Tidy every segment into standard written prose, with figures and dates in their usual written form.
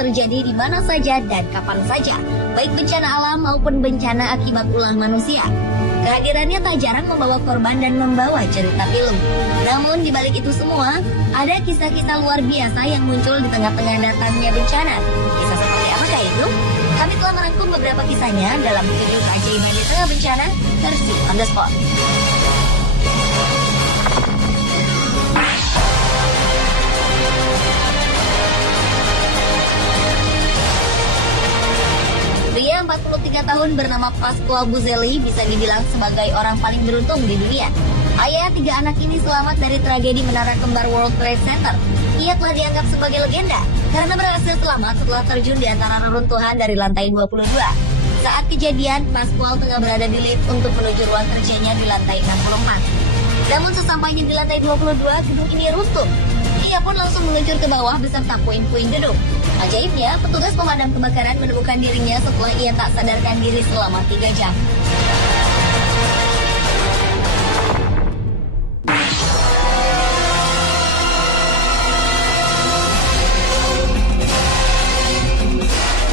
terjadi di mana saja dan kapan saja, baik bencana alam maupun bencana akibat ulah manusia. Kehadirannya tak jarang membawa korban dan membawa cerita pilu. Namun di balik itu semua, ada kisah-kisah luar biasa yang muncul di tengah-tengah datangnya bencana. Kisah seperti apakah itu? Kami telah merangkum beberapa kisahnya dalam video keajaiban di tengah bencana versi On The Spot. Pria 43 tahun bernama Pasquale Buzzelli bisa dibilang sebagai orang paling beruntung di dunia. Ayah 3 anak ini selamat dari tragedi Menara Kembar World Trade Center. Ia telah dianggap sebagai legenda karena berhasil selamat setelah terjun di antara reruntuhan dari lantai 22. Saat kejadian, Pasquale tengah berada di lift untuk menuju ruang kerjanya di lantai 64. Namun sesampainya di lantai 22, gedung ini runtuh. Ia pun langsung meluncur ke bawah beserta puing-puing gedung. Ajaibnya, petugas pemadam kebakaran menemukan dirinya setelah ia tak sadarkan diri selama 3 jam.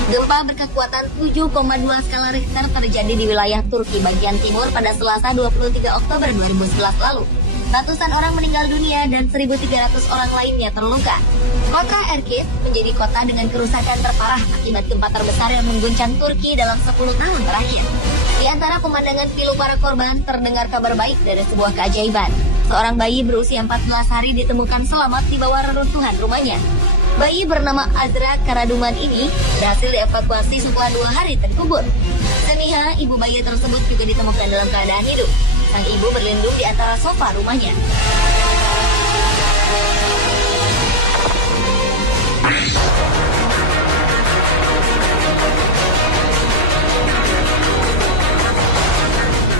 Gempa berkekuatan 7,2 skala Richter terjadi di wilayah Turki bagian timur pada Selasa 23 Oktober 2011 lalu. Ratusan orang meninggal dunia dan 1.300 orang lainnya terluka. Kota Erkis menjadi kota dengan kerusakan terparah akibat gempa terbesar yang mengguncang Turki dalam 10 tahun terakhir. Di antara pemandangan pilu para korban terdengar kabar baik dari sebuah keajaiban. Seorang bayi berusia 14 hari ditemukan selamat di bawah reruntuhan rumahnya. Bayi bernama Azra Karaduman ini berhasil dievakuasi setelah 2 hari terkubur. Seniha, ibu bayi tersebut juga ditemukan dalam keadaan hidup. Sang ibu berlindung di antara sofa rumahnya.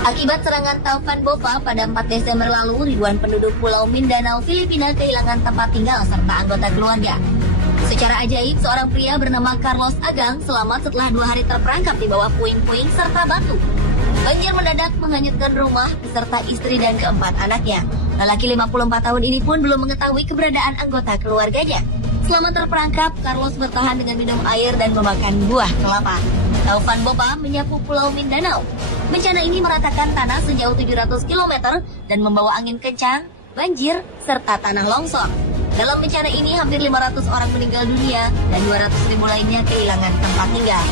Akibat serangan Taufan Bopa pada 4 Desember lalu, ribuan penduduk Pulau Mindanao, Filipina kehilangan tempat tinggal serta anggota keluarga. Secara ajaib, seorang pria bernama Carlos Agang selamat setelah 2 hari terperangkap di bawah puing-puing serta batu. Banjir mendadak menghanyutkan rumah beserta istri dan keempat anaknya. Lelaki 54 tahun ini pun belum mengetahui keberadaan anggota keluarganya. Selama terperangkap, Carlos bertahan dengan minum air dan memakan buah kelapa. Taufan Bopa menyapu Pulau Mindanao. Bencana ini meratakan tanah sejauh 700 km dan membawa angin kencang, banjir, serta tanah longsor. Dalam bencana ini, hampir 500 orang meninggal dunia dan 200.000 lainnya kehilangan tempat tinggal.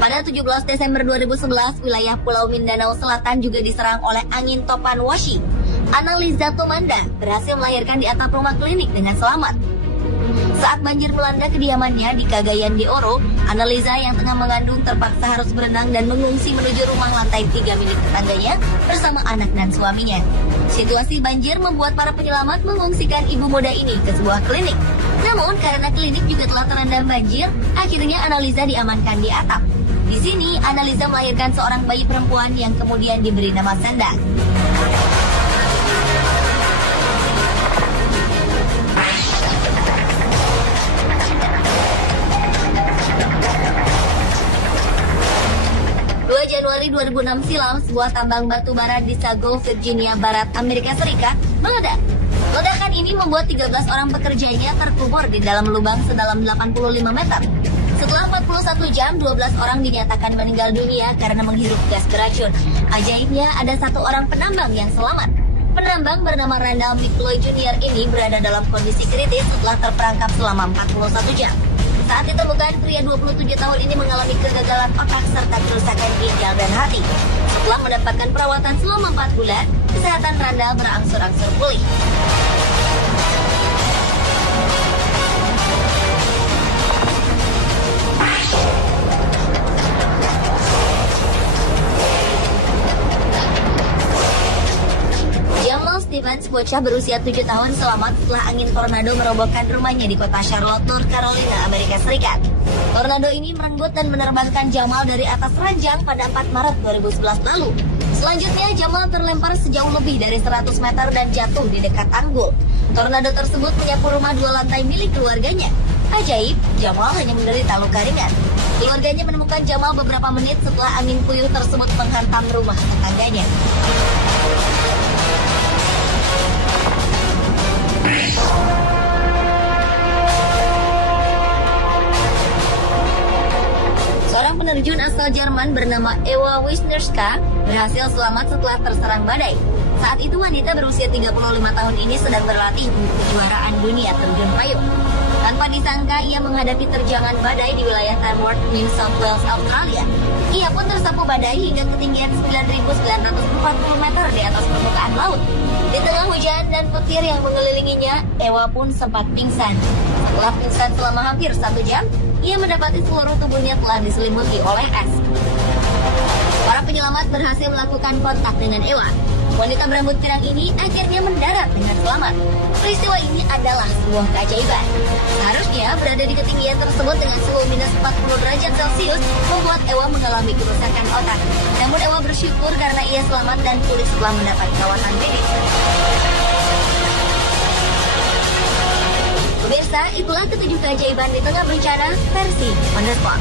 Pada 17 Desember 2011, wilayah Pulau Mindanao Selatan juga diserang oleh angin topan Washi. Annaliza Tomanda berhasil melahirkan di atap rumah klinik dengan selamat. Saat banjir melanda kediamannya di Cagayan de Oro, Annaliza yang tengah mengandung terpaksa harus berenang dan mengungsi menuju rumah lantai 3 milik tetangganya bersama anak dan suaminya. Situasi banjir membuat para penyelamat mengungsikan ibu muda ini ke sebuah klinik. Namun karena klinik juga telah terendam banjir, akhirnya Annaliza diamankan di atap. Di sini, Annaliza melahirkan seorang bayi perempuan yang kemudian diberi nama Sanda. Januari 2006 silam, sebuah tambang batu bara di Sago, Virginia Barat, Amerika Serikat meledak. Ledakan ini membuat 13 orang pekerjanya terkubur di dalam lubang sedalam 85 meter. Setelah 41 jam, 12 orang dinyatakan meninggal dunia karena menghirup gas beracun. Ajaibnya, ada 1 orang penambang yang selamat. Penambang bernama Randall McCloy Jr. ini berada dalam kondisi kritis setelah terperangkap selama 41 jam. Saat ditemukan, pria 27 tahun ini mengalami kegagalan otak serta kerusakan ginjal dan hati. Setelah mendapatkan perawatan selama 4 bulan, kesehatan Randall berangsur-angsur pulih. Jamal Stevens, bocah berusia 7 tahun, selamat setelah angin tornado merobohkan rumahnya di kota Charlotte, North Carolina, Amerika Serikat. Tornado ini merenggut dan menerbangkan Jamal dari atas ranjang pada 4 Maret 2011 lalu. Selanjutnya, Jamal terlempar sejauh lebih dari 100 meter dan jatuh di dekat tanggul. Tornado tersebut menyapu rumah 2 lantai milik keluarganya. Ajaib, Jamal hanya menderita luka ringan. Keluarganya menemukan Jamal beberapa menit setelah angin puyuh tersebut menghantam rumah tetangganya. Seorang penerjun asal Jerman bernama Eva Wisniewska berhasil selamat setelah terserang badai. Saat itu wanita berusia 35 tahun ini sedang berlatih untuk kejuaraan dunia terjun payung. Tanpa disangka ia menghadapi terjangan badai di wilayah Tamworth, New South Wales, Australia. Ia pun tersapu badai hingga ketinggian 9.940 meter di atas permukaan laut. Di tengah hujan dan petir yang mengelilinginya, Eva pun sempat pingsan. Setelah pingsan selama hampir 1 jam, ia mendapati seluruh tubuhnya telah diselimuti oleh es. Para penyelamat berhasil melakukan kontak dengan Eva. Wanita berambut pirang ini akhirnya mendarat dengan selamat. Peristiwa ini adalah sebuah keajaiban. Seharusnya berada di ketinggian tersebut dengan suhu minus 40 derajat Celcius membuat Eva mengalami kerusakan otak. Namun Eva bersyukur karena ia selamat dan pulih setelah mendapat perawatan medis. Pemirsa, itulah ketujuh keajaiban di tengah bencana versi On The Spot.